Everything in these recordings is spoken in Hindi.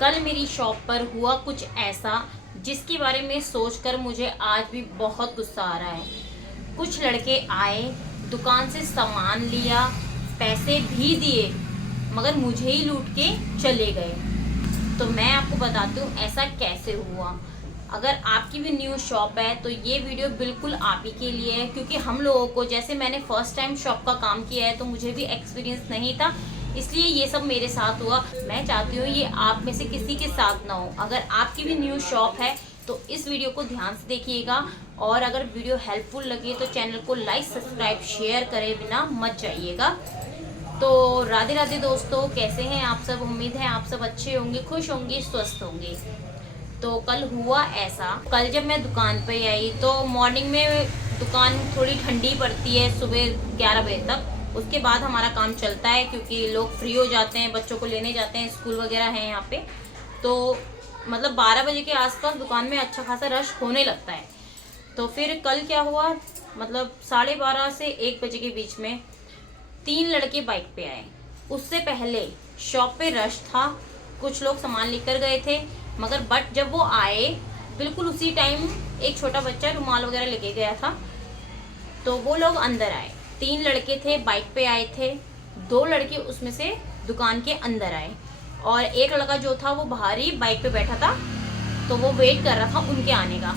कल मेरी शॉप पर हुआ कुछ ऐसा जिसके बारे में सोचकर मुझे आज भी बहुत गुस्सा आ रहा है। कुछ लड़के आए, दुकान से सामान लिया, पैसे भी दिए, मगर मुझे ही लूट के चले गए। तो मैं आपको बताती हूँ ऐसा कैसे हुआ। अगर आपकी भी न्यू शॉप है तो ये वीडियो बिल्कुल आप ही के लिए है, क्योंकि हम लोगों को, जैसे मैंने फर्स्ट टाइम शॉप का काम किया है तो मुझे भी एक्सपीरियंस नहीं था, इसलिए ये सब मेरे साथ हुआ। मैं चाहती हूँ ये आप में से किसी के साथ ना हो। अगर आपकी भी न्यू शॉप है तो इस वीडियो को ध्यान से देखिएगा, और अगर वीडियो हेल्पफुल लगे तो चैनल को लाइक, सब्सक्राइब, शेयर करे बिना मत जाइएगा। तो राधे राधे दोस्तों, कैसे हैं आप सब? उम्मीद है आप सब अच्छे होंगे, खुश होंगे, स्वस्थ होंगे। तो कल हुआ ऐसा, कल जब मैं दुकान पे आई तो मॉर्निंग में दुकान थोड़ी ठंडी पड़ती है, सुबह 11 बजे तक। उसके बाद हमारा काम चलता है क्योंकि लोग फ्री हो जाते हैं, बच्चों को लेने जाते हैं, स्कूल वगैरह है यहाँ पे। तो मतलब 12 बजे के आसपास दुकान में अच्छा खासा रश होने लगता है। तो फिर कल क्या हुआ, मतलब 12:30 से 1 बजे के बीच में 3 लड़के बाइक पे आए। उससे पहले शॉप पे रश था, कुछ लोग सामान लेकर गए थे, मगर बट जब वो आए बिल्कुल उसी टाइम एक छोटा बच्चा रुमाल वगैरह लेके गया था, तो वो लोग अंदर आए। 3 लड़के थे, बाइक पे आए थे। 2 लड़के उसमें से दुकान के अंदर आए, और एक लड़का जो था वो बाहर ही बाइक पे बैठा था, तो वो वेट कर रहा था उनके आने का।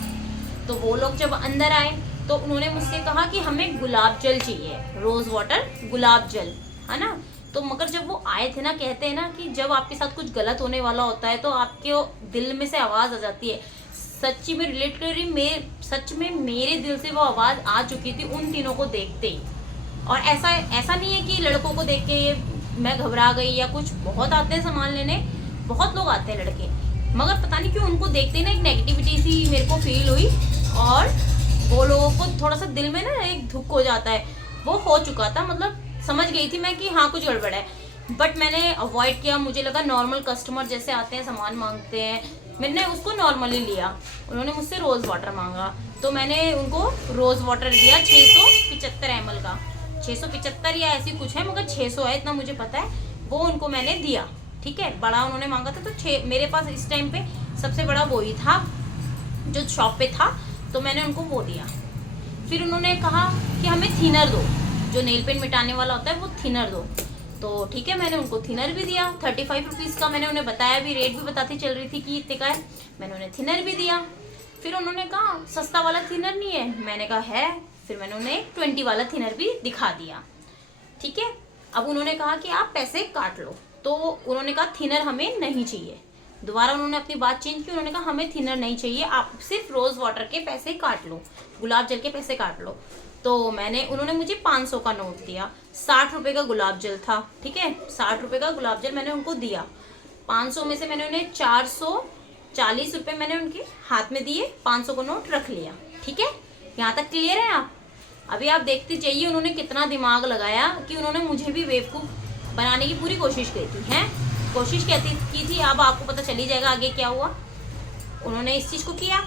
तो वो लोग जब अंदर आए तो उन्होंने मुझसे कहा कि हमें गुलाब जल चाहिए, रोज वाटर गुलाब जल, है ना। तो मगर जब वो आए थे ना, कहते हैं ना कि जब आपके साथ कुछ गलत होने वाला होता है तो आपके दिल में से आवाज़ आ जाती है। सच्ची में रिलेट करी, सच में मेरे दिल से वो आवाज़ आ चुकी थी उन तीनों को देखते ही। और ऐसा नहीं है कि लड़कों को देख के मैं घबरा गई या कुछ। बहुत आते हैं सामान लेने, बहुत लोग आते हैं लड़के, मगर पता नहीं क्यों उनको देखते ही ना एक नेगेटिविटी सी मेरे को फील हुई, और वो लोगों को थोड़ा सा दिल में ना एक धुक हो जाता है। वो हो चुका था, मतलब समझ गई थी मैं कि हाँ कुछ गड़बड़ है, बट मैंने अवॉइड किया। मुझे लगा नॉर्मल कस्टमर जैसे आते हैं सामान मांगते हैं, मैंने उसको नॉर्मली लिया। उन्होंने मुझसे रोज़ वाटर मांगा तो मैंने उनको रोज़ वाटर दिया 675 ml का। 675 या ऐसी कुछ है, मगर 600 है इतना मुझे पता है। वो उनको मैंने दिया, ठीक है। बड़ा उन्होंने मांगा था तो मेरे पास इस टाइम पे सबसे बड़ा वो ही था जो शॉप पे था, तो मैंने उनको वो दिया। फिर उन्होंने कहा कि हमें थिनर दो, जो नेल पेंट मिटाने वाला होता है वो थिनर दो। तो ठीक है, मैंने उनको थिनर भी दिया। 35 रुपीज़ का मैंने उन्हें बताया भी, रेट भी बताती चल रही थी कि इतने का है। मैंने उन्हें थिनर भी दिया। फिर उन्होंने कहा सस्ता वाला थिनर नहीं है, मैंने कहा है। फिर मैंने उन्हें 20 वाला थिनर भी दिखा दिया, ठीक है। अब उन्होंने कहा कि आप पैसे काट लो, तो उन्होंने कहा थिनर हमें नहीं चाहिए। दोबारा उन्होंने अपनी बात चेंज की, उन्होंने कहा हमें थिनर नहीं चाहिए, आप सिर्फ रोज़ वाटर के पैसे काट लो, गुलाब जल के पैसे काट लो। तो उन्होंने मुझे 500 का नोट दिया। 60 रुपये का गुलाब जल था, ठीक है। 60 रुपये का गुलाब जल मैंने उनको दिया। 500 में से मैंने उन्हें 440 रुपये मैंने उनके हाथ में दिए, 500 का नोट रख लिया, ठीक है। यहाँ तक क्लियर है आप? अभी आप देखते जाइए उन्होंने कितना दिमाग लगाया कि उन्होंने मुझे भी बेवकूफ़ बनाने की पूरी कोशिश की थी, हैं कोशिश की थी। अब आपको पता चल ही जाएगा आगे क्या हुआ। उन्होंने इस चीज़ को किया।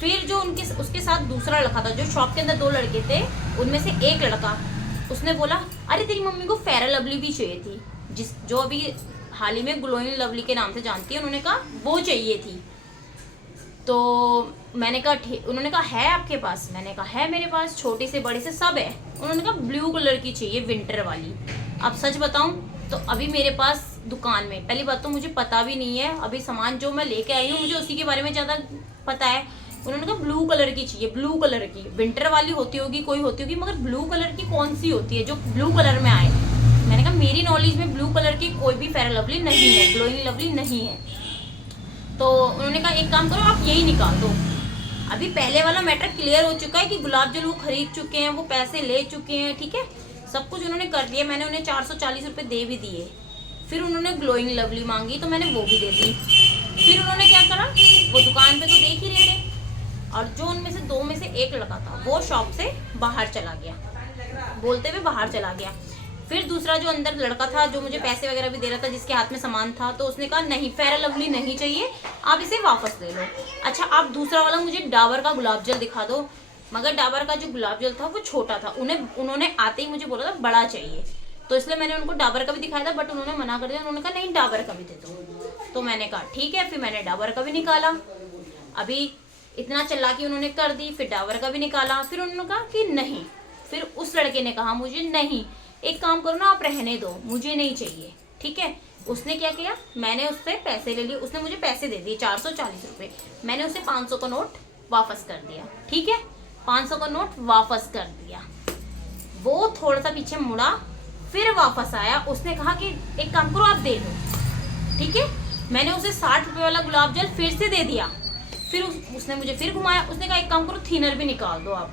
फिर जो उसके साथ दूसरा लड़का था, जो शॉप के अंदर 2 लड़के थे, उनमें से एक लड़का उसने बोला अरे तेरी मम्मी को फेयर लवली भी चाहिए थी, जो अभी हाल ही में ग्लोइंग लवली के नाम से जानती है। उन्होंने कहा वो चाहिए थी। तो मैंने कहा उन्होंने कहा है आपके पास? मैंने कहा है मेरे पास, छोटी से बड़ी से सब है। उन्होंने कहा ब्लू कलर की चाहिए, विंटर वाली। अब सच बताऊं तो अभी मेरे पास दुकान में, पहली बात तो मुझे पता भी नहीं है, अभी सामान जो मैं लेके आई हूँ मुझे उसी के बारे में ज़्यादा पता है। उन्होंने कहा ब्लू कलर की चाहिए, ब्लू कलर की, विंटर वाली होती होगी, कोई होती होगी, मगर ब्लू कलर की कौन सी होती है जो ब्लू कलर में आए? मैंने कहा मेरी नॉलेज में ब्लू कलर की कोई भी फेयर लवली नहीं है, ग्लोइंग लवली नहीं है। तो उन्होंने कहा एक काम करो आप यही निकाल दो। अभी पहले वाला मैटर क्लियर हो चुका है कि गुलाब जल वो खरीद चुके हैं, वो पैसे ले चुके हैं, ठीक है, सब कुछ उन्होंने कर लिया। मैंने उन्हें 440 रुपये दे भी दिए। फिर उन्होंने ग्लोइंग लवली मांगी तो मैंने वो भी दे दी। फिर उन्होंने क्या करा, वो दुकान पे तो देख ही रहे थे, और जो उनमें से 2 में से एक लड़का था वो शॉप से बाहर चला गया, बोलते हुए बाहर चला गया। फिर दूसरा जो अंदर लड़का था, जो मुझे पैसे वगैरह भी दे रहा था, जिसके हाथ में सामान था, तो उसने कहा नहीं फेयर लवली नहीं चाहिए, आप इसे वापस ले लो। अच्छा आप दूसरा वाला मुझे डाबर का गुलाब जल दिखा दो। मगर डाबर का जो गुलाब जल था वो छोटा था, उन्होंने आते ही मुझे बोला था बड़ा चाहिए, तो इसलिए मैंने उनको डाबर का भी दिखाया था, बट उन्होंने मना कर दिया। उन्होंने कहा नहीं डाबर का भी दे दो। तो मैंने कहा ठीक है, फिर मैंने डाबर का भी निकाला। अभी इतना चालाकी उन्होंने कर दी, फिर डाबर का भी निकाला। फिर उन्होंने कहा कि नहीं, फिर उस लड़के ने कहा मुझे नहीं, एक काम करो ना, आप रहने दो, मुझे नहीं चाहिए। ठीक है, उसने क्या किया, मैंने उससे पैसे ले लिए, उसने मुझे पैसे दे दिए 440 रुपये। मैंने उसे 500 का नोट वापस कर दिया। ठीक है, 500 का नोट वापस कर दिया। वो थोड़ा सा पीछे मुड़ा, फिर वापस आया। उसने कहा कि एक काम करो, आप दे लो। ठीक है, मैंने उसे 60 रुपये वाला गुलाब जल फिर से दे दिया। फिर उसने मुझे फिर घुमाया। उसने कहा एक काम करो, थिनर भी निकाल दो आप।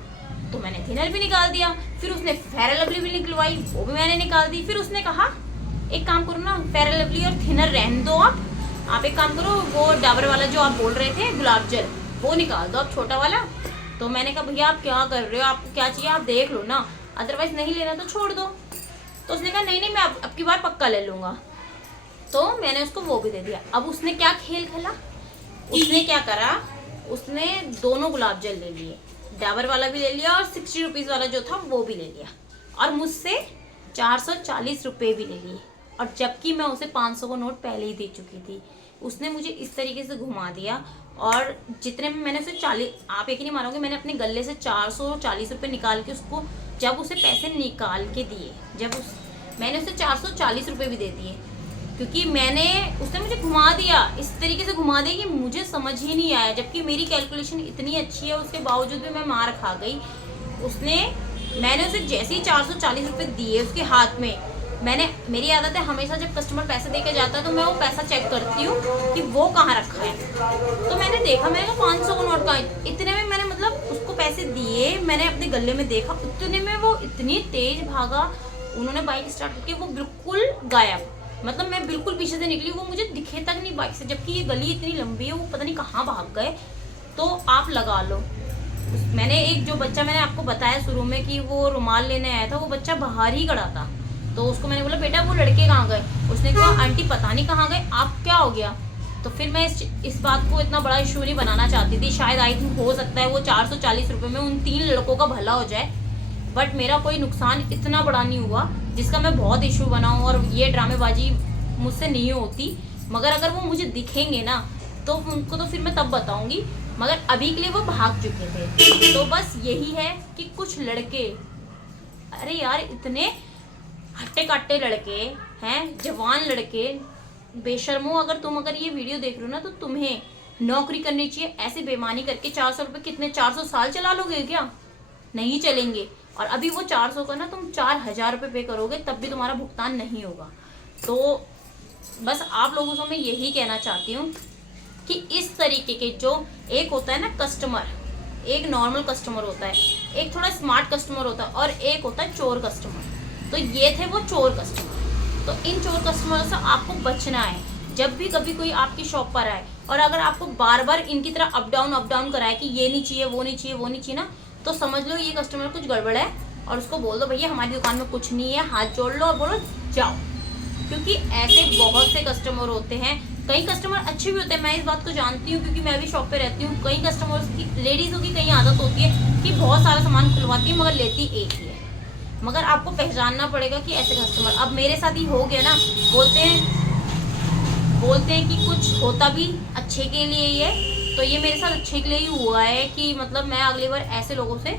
तो मैंने थिनर भी निकाल दिया। फिर उसने फेयर लवली भी निकलवाई, वो भी मैंने निकाल दी। फिर उसने कहा एक काम करो ना, फेयर लवली और थिनर रहने दो आप एक काम करो, वो डाबर वाला जो आप बोल रहे थे गुलाब जल, वो निकाल दो आप, छोटा वाला। तो मैंने कहा भैया आप क्या कर रहे हो, आपको क्या चाहिए आप देख लो ना, अदरवाइज नहीं लेना तो छोड़ दो। तो उसने कहा नहीं नहीं, मैं अब की बार पक्का ले लूँगा। तो मैंने उसको वो भी दे दिया। अब उसने क्या खेल खेला, उसने क्या करा, उसने दोनों गुलाब जल ले लिए, डाबर वाला भी ले लिया और 60 रुपीज़ वाला जो था वो भी ले लिया, और मुझसे 440 रुपये भी ले लिए। और जबकि मैं उसे 500 का नोट पहले ही दे चुकी थी। उसने मुझे इस तरीके से घुमा दिया। और जितने में मैंने उसे 40, आप यकीन नहीं मानोगे, मैंने अपने गले से 440 रुपये निकाल के उसको, जब उसे पैसे निकाल के दिए, मैंने उसे 440 रुपये भी दे दिए, क्योंकि उसने मुझे घुमा दिया, इस तरीके से घुमा दिया कि मुझे समझ ही नहीं आया। जबकि मेरी कैलकुलेशन इतनी अच्छी है, उसके बावजूद भी मैं मार खा गई। मैंने उसे जैसे ही 440 रुपये दिए उसके हाथ में, मेरी आदत है हमेशा जब कस्टमर पैसे दे के जाता है तो मैं वो पैसा चेक करती हूँ कि वो कहाँ रखा है। तो मैंने देखा, मैंने कहा 500 का नोट का, इतने में मैंने मतलब उसको पैसे दिए, मैंने अपने गले में देखा, उतने में वो इतनी तेज भागा, उन्होंने बाइक स्टार्ट करके वो बिल्कुल गायब। मतलब मैं बिल्कुल पीछे से निकली, वो मुझे दिखे तक नहीं बाइक से, जबकि ये गली इतनी लंबी है, वो पता नहीं कहाँ भाग गए। तो आप लगा लो, मैंने एक जो बच्चा मैंने आपको बताया शुरू में कि वो रुमाल लेने आया था, वो बच्चा बाहर ही खड़ा था। तो उसको मैंने बोला बेटा वो लड़के कहाँ गए, उसने कहा आंटी पता नहीं कहाँ गए, आप क्या हो गया। तो फिर मैं इस बात को इतना बड़ा इशू नहीं बनाना चाहती थी, शायद आई थिंक हो सकता है वो 440 रुपये में उन 3 लड़कों का भला हो जाए, बट मेरा कोई नुकसान इतना बड़ा नहीं हुआ जिसका मैं बहुत इशू बनाऊँ। और ये ड्रामेबाजी मुझसे नहीं होती, मगर अगर वो मुझे दिखेंगे ना तो उनको तो फिर मैं तब बताऊंगी, मगर अभी के लिए वो भाग चुके थे। तो बस यही है कि कुछ लड़के, अरे यार इतने हट्टे कट्टे लड़के हैं, जवान लड़के, बेशर्मो, अगर ये वीडियो देख रहे हो ना तो तुम्हें नौकरी करनी चाहिए। ऐसे बेईमानी करके 400 रुपये, कितने 400 साल चला लोगे क्या, नहीं चलेंगे। और अभी वो 400 का ना तुम 4000 रुपये पे करोगे तब भी तुम्हारा भुगतान नहीं होगा। तो बस आप लोगों से मैं यही कहना चाहती हूँ कि इस तरीके के जो एक होता है ना कस्टमर, एक नॉर्मल कस्टमर होता है, एक थोड़ा स्मार्ट कस्टमर होता है, और एक होता है चोर कस्टमर। तो ये थे वो चोर कस्टमर। तो इन चोर कस्टमर से आपको बचना है। जब भी कभी कोई आपकी शॉप पर आए और अगर आपको बार बार इनकी तरह अप डाउन कराए कि ये नहीं चाहिए, वो नहीं चाहिए, वो नहीं चाहिए ना, तो समझ लो ये कस्टमर कुछ गड़बड़ है, और उसको बोल दो भैया हमारी दुकान में कुछ नहीं है, हाथ जोड़ लो और बोलो जाओ। क्योंकि ऐसे बहुत से कस्टमर होते हैं, कई कस्टमर अच्छे भी होते हैं, मैं इस बात को जानती हूँ क्योंकि मैं भी शॉप पे रहती हूँ। कई कस्टमर्स की, लेडीज़ों की कई आदत होती है कि बहुत सारा सामान खुलवाती है मगर लेती एक ही है। मगर आपको पहचानना पड़ेगा कि ऐसे कस्टमर, अब मेरे साथ ही हो गया ना, बोलते हैं कि कुछ होता भी अच्छे के लिए ही है, तो ये मेरे साथ अच्छे के लिए ही हुआ है कि मतलब मैं अगली बार ऐसे लोगों से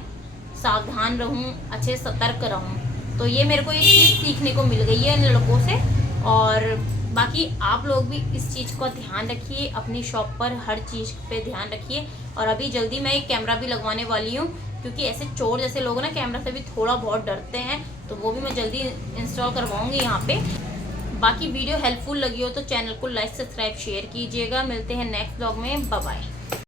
सावधान रहूँ, अच्छे सतर्क रहूँ। तो ये मेरे को एक चीज़ सीखने को मिल गई है इन लड़कों से। और बाकी आप लोग भी इस चीज़ का ध्यान रखिए, अपनी शॉप पर हर चीज़ पे ध्यान रखिए। और अभी जल्दी मैं एक कैमरा भी लगवाने वाली हूँ, क्योंकि ऐसे चोर जैसे लोग ना कैमरा से भी थोड़ा बहुत डरते हैं, तो वो भी मैं जल्दी इंस्टॉल करवाऊँगी यहाँ पे। बाकी वीडियो हेल्पफुल लगी हो तो चैनल को लाइक, सब्सक्राइब, शेयर कीजिएगा। मिलते हैं नेक्स्ट व्लॉग में, बाय बाय।